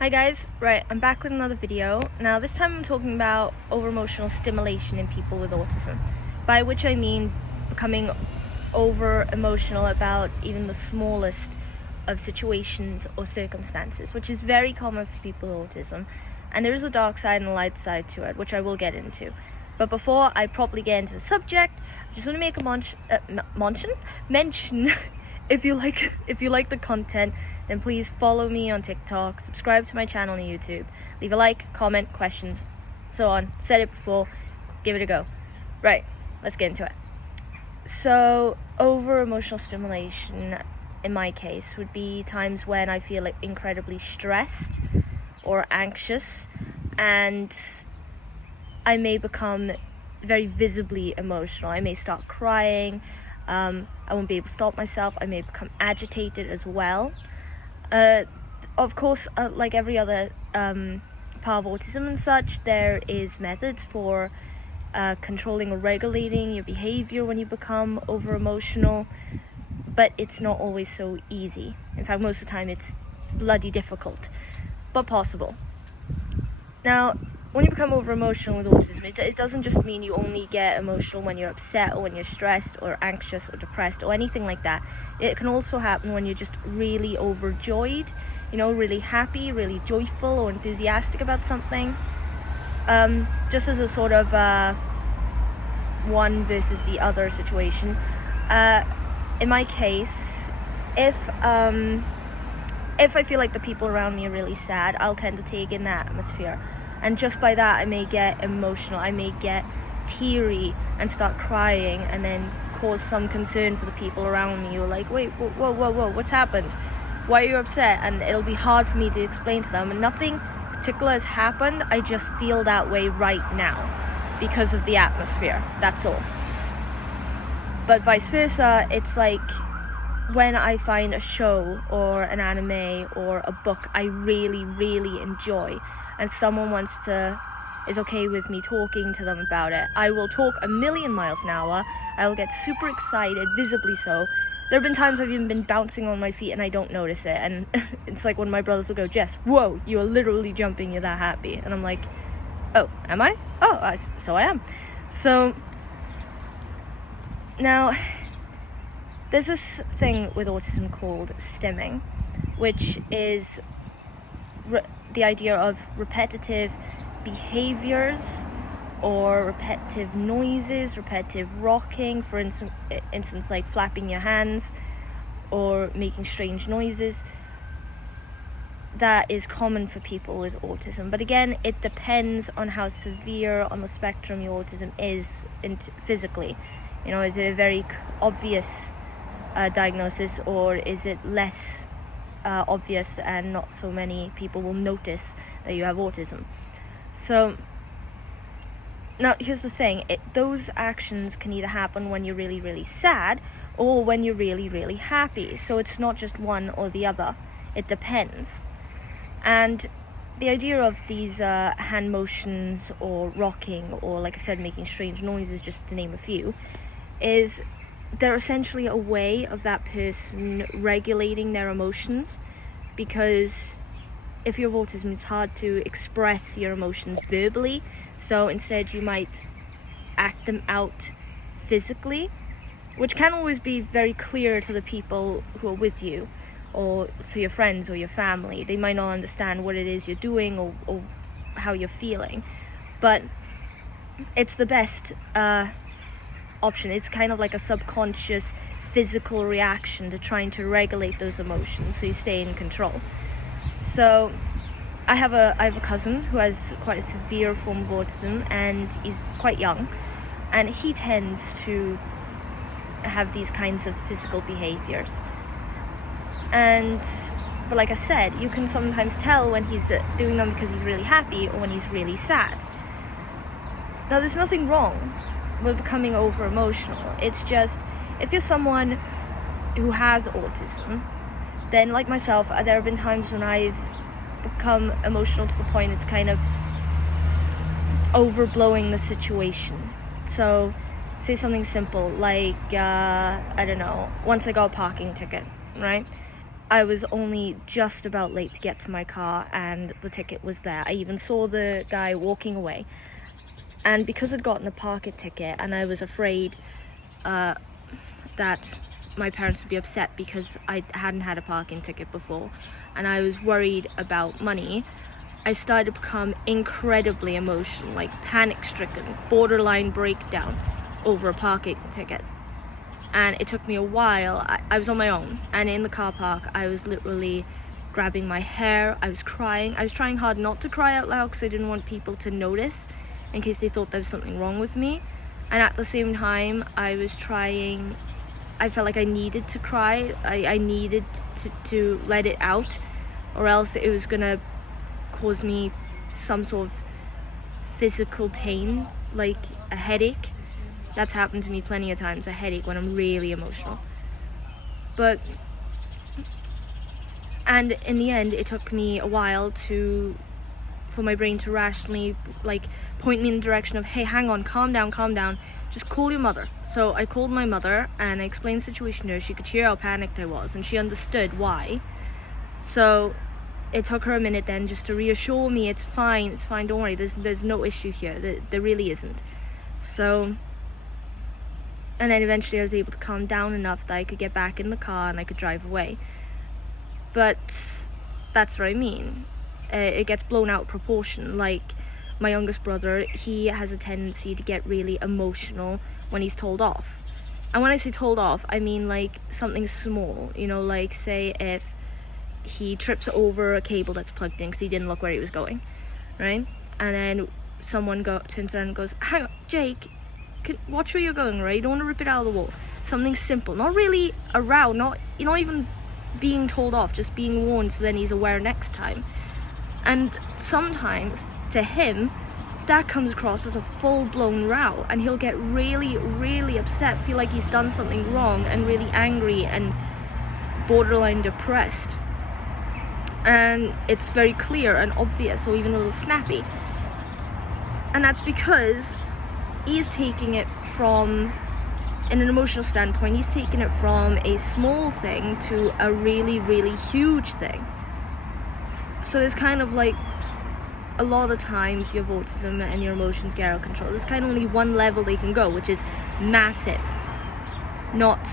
Hi guys, right, I'm back with another video. Now this time I'm talking about over-emotional stimulation in people with autism, by which I mean becoming over-emotional about even the smallest of situations or circumstances, which is very common for people with autism, and there is a dark side and a light side to it, which I will get into. But before I properly get into the subject, I just want to make a mention if you like the content, then please follow me on TikTok, subscribe to my channel on YouTube, leave a like, comment, questions, so on. Said it before, give it a go. Right, let's get into it. So, over emotional stimulation, in my case, would be times when I feel like incredibly stressed or anxious, and I may become very visibly emotional. I may start crying. I won't be able to stop myself. I may become agitated as well. Of course, like every other part of autism and such, there is methods for controlling or regulating your behavior when you become over emotional, but it's not always so easy. In fact, most of the time it's bloody difficult, but possible. Now, when you become over emotional with autism, it doesn't just mean you only get emotional when you're upset or when you're stressed or anxious or depressed or anything like that. It can also happen when you're just really overjoyed, really happy, really joyful or enthusiastic about something. Just as a sort of one versus the other situation. In my case, if I feel like the people around me are really sad, I'll tend to take in that atmosphere. And just by that, I may get emotional, I may get teary and start crying, and then cause some concern for the people around me who are like, wait, whoa, what's happened? Why are you upset? And it'll be hard for me to explain to them. And nothing particular has happened, I just feel that way right now because of the atmosphere, that's all. But vice versa, it's like when I find a show or an anime or a book I really, really enjoy, and someone is okay with me talking to them about it, I will talk a million miles an hour. I will get super excited, visibly so. There have been times I've even been bouncing on my feet and I don't notice it, and it's like when my brothers will go, "Jess, whoa, you are literally jumping, you're that happy." And I'm like, oh, am I? Oh, so I am. So, now, there's this thing with autism called stimming, which is the idea of repetitive behaviors or repetitive noises, repetitive rocking, for instance like flapping your hands or making strange noises. That is common for people with autism, but again, it depends on how severe on the spectrum your autism is physically. Is it a very obvious diagnosis, or is it less obvious and not so many people will notice that you have autism? So now here's the thing, those actions can either happen when you're really, really sad or when you're really, really happy. So it's not just one or the other, it depends. And the idea of these hand motions or rocking or, like I said, making strange noises, just to name a few, is they're essentially a way of that person regulating their emotions, because if you have autism, it's hard to express your emotions verbally, so instead you might act them out physically, which can always be very clear to the people who are with you, or to your friends or your family. They might not understand what it is you're doing or how you're feeling, but it's the best option. It's kind of like a subconscious physical reaction to trying to regulate those emotions so you stay in control. So I have a cousin who has quite a severe form of autism, and he's quite young, and he tends to have these kinds of physical behaviors. But like I said, you can sometimes tell when he's doing them because he's really happy or when he's really sad. Now, there's nothing wrong with becoming over emotional. It's just, if you're someone who has autism, then like myself, there have been times when I've become emotional to the point it's kind of overblowing the situation. So say something simple like I don't know, once I got a parking ticket, right? I was only just about late to get to my car, and the ticket was there. I even saw the guy walking away. And because I'd gotten a parking ticket, and I was afraid that my parents would be upset because I hadn't had a parking ticket before, and I was worried about money, I started to become incredibly emotional, like panic-stricken, borderline breakdown over a parking ticket. And it took me a while. I was on my own, and in the car park I was literally grabbing my hair. I was crying. I was trying hard not to cry out loud because I didn't want people to notice in case they thought there was something wrong with me. And at the same time, I felt like I needed to cry. I needed to let it out, or else it was gonna cause me some sort of physical pain, like a headache. That's happened to me plenty of times, a headache when I'm really emotional. And in the end, it took me a while for my brain to rationally point me in the direction of, hey, hang on, calm down, just call your mother. So I called my mother and I explained the situation to her. She could hear how panicked I was, and she understood why. So it took her a minute then just to reassure me, it's fine, don't worry, there's no issue here, there really isn't. So, and then eventually I was able to calm down enough that I could get back in the car and I could drive away. But that's what I mean. It gets blown out of proportion. Like my youngest brother, he has a tendency to get really emotional when he's told off. And when I say told off, I mean like something small, like say if he trips over a cable that's plugged in because he didn't look where he was going, right? And then someone turns around and goes, hang on, Jake, watch where you're going, right? You don't want to rip it out of the wall. Something simple, not really a row, not even being told off, just being warned so then he's aware next time. And sometimes to him that comes across as a full-blown row, and he'll get really, really upset, feel like he's done something wrong, and really angry and borderline depressed. And it's very clear and obvious, or even a little snappy. And that's because he's taking it from, in an emotional standpoint, he's taking it from a small thing to a really, really huge thing. So there's kind of like, a lot of the time, if you have autism and your emotions get out of control, there's kind of only one level they can go, which is massive. Not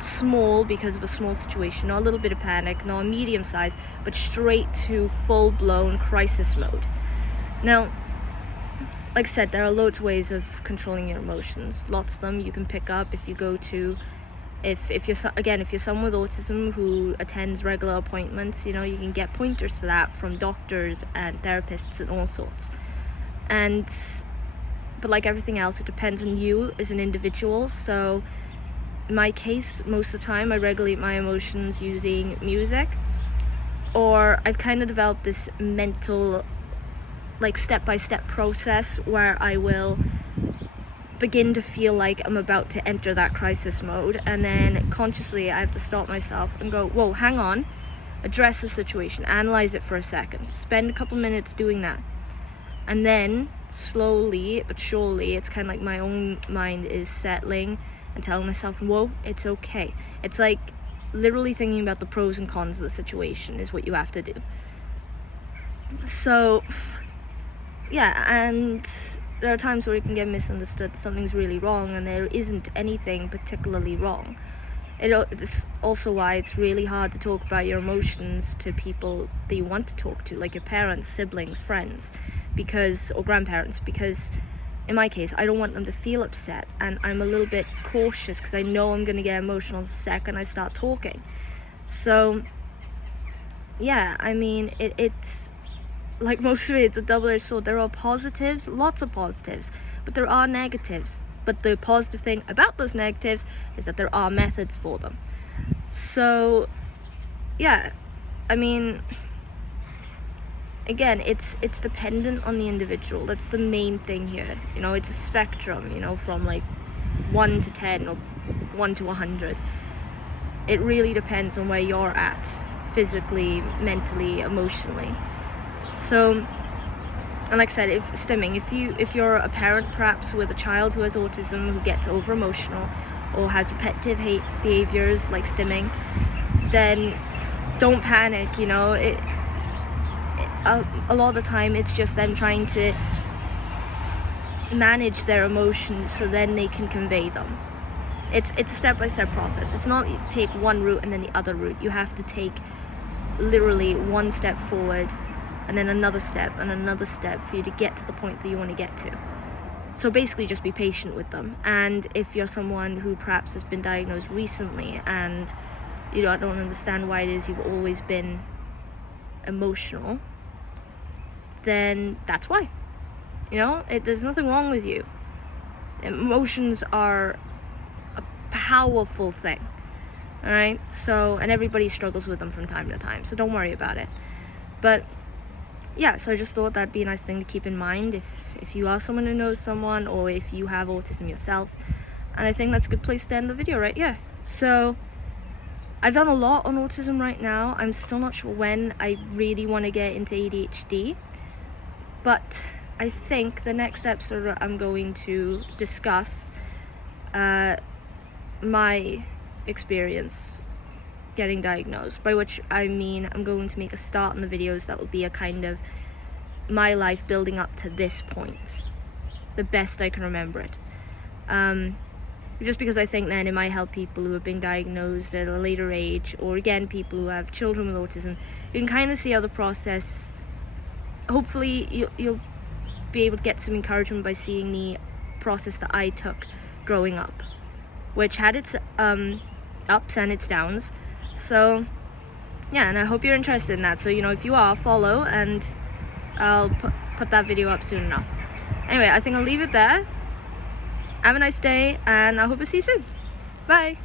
small because of a small situation, not a little bit of panic, not a medium size, but straight to full-blown crisis mode. Now, like I said, there are loads of ways of controlling your emotions. Lots of them you can pick up if you go to, if you're someone with autism who attends regular appointments, you can get pointers for that from doctors and therapists and all sorts. But like everything else, it depends on you as an individual. So in my case, most of the time I regulate my emotions using music, or I've kind of developed this mental step-by-step process where I will begin to feel like I'm about to enter that crisis mode, and then consciously I have to stop myself and go, whoa, hang on, address the situation, analyze it for a second, spend a couple minutes doing that, and then slowly but surely it's kind of like my own mind is settling and telling myself, whoa, it's okay. It's like literally thinking about the pros and cons of the situation is what you have to do. So yeah, and there are times where it can get misunderstood, something's really wrong, and there isn't anything particularly wrong. It's also why it's really hard to talk about your emotions to people that you want to talk to, like your parents, siblings, friends, or grandparents, because in my case, I don't want them to feel upset, and I'm a little bit cautious because I know I'm going to get emotional the second I start talking. So yeah, I mean, it's like most of it's a double-edged sword. There are positives, lots of positives, but there are negatives. But the positive thing about those negatives is that there are methods for them. So yeah, I mean, again, it's dependent on the individual. That's the main thing here. It's a spectrum, from like 1 to 10 or 1 to 100. It really depends on where you're at, physically, mentally, emotionally. So, and like I said, if you're a parent perhaps with a child who has autism, who gets over emotional or has repetitive behaviors like stimming, then don't panic, you know. A lot of the time it's just them trying to manage their emotions so then they can convey them. It's a step-by-step process. It's not you take one route and then the other route. You have to take literally one step forward and then another step and another step for you to get to the point that you want to get to. So basically just be patient with them. And if you're someone who perhaps has been diagnosed recently and you don't understand why it is you've always been emotional, then that's why. You know, there's nothing wrong with you. Emotions are a powerful thing, all right? So, and everybody struggles with them from time to time, so don't worry about it. But yeah, so I just thought that'd be a nice thing to keep in mind if you are someone who knows someone, or if you have autism yourself. And I think that's a good place to end the video right here. So I've done a lot on autism right now. I'm still not sure when I really want to get into ADHD, but I think the next episode I'm going to discuss my experience getting diagnosed, by which I mean I'm going to make a start in the videos that will be a kind of my life building up to this point, the best I can remember it. Just because I think then it might help people who have been diagnosed at a later age, or again people who have children with autism. You can kind of see how the process, hopefully you'll be able to get some encouragement by seeing the process that I took growing up, which had its ups and its downs. So yeah, and I hope you're interested in that. So, you know, if you are, follow, and I'll put that video up soon enough. Anyway, I think I'll leave it there. Have a nice day, and I hope to see you soon. Bye.